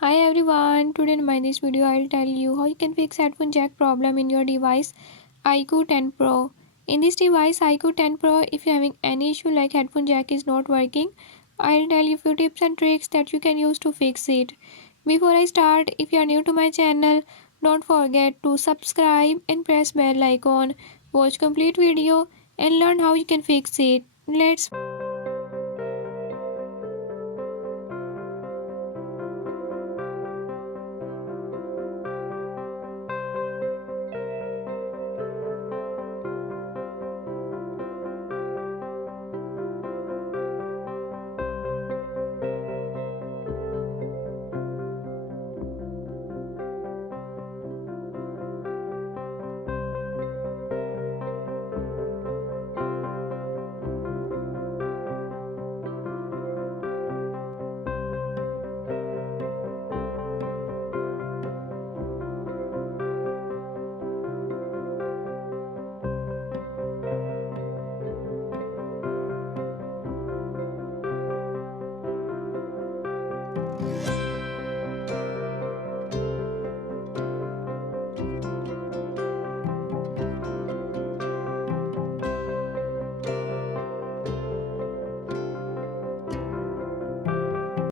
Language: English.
Hi everyone, today in my this video I'll tell you how you can fix headphone jack problem in your device IQOO 10 Pro. In this device IQOO 10 Pro, if you're having any issue like headphone jack is not working, I'll tell you few tips and tricks that you can use to fix it. Before I start, if you are new to my channel, don't forget to subscribe and press bell icon, watch complete video and learn how you can fix it. Let's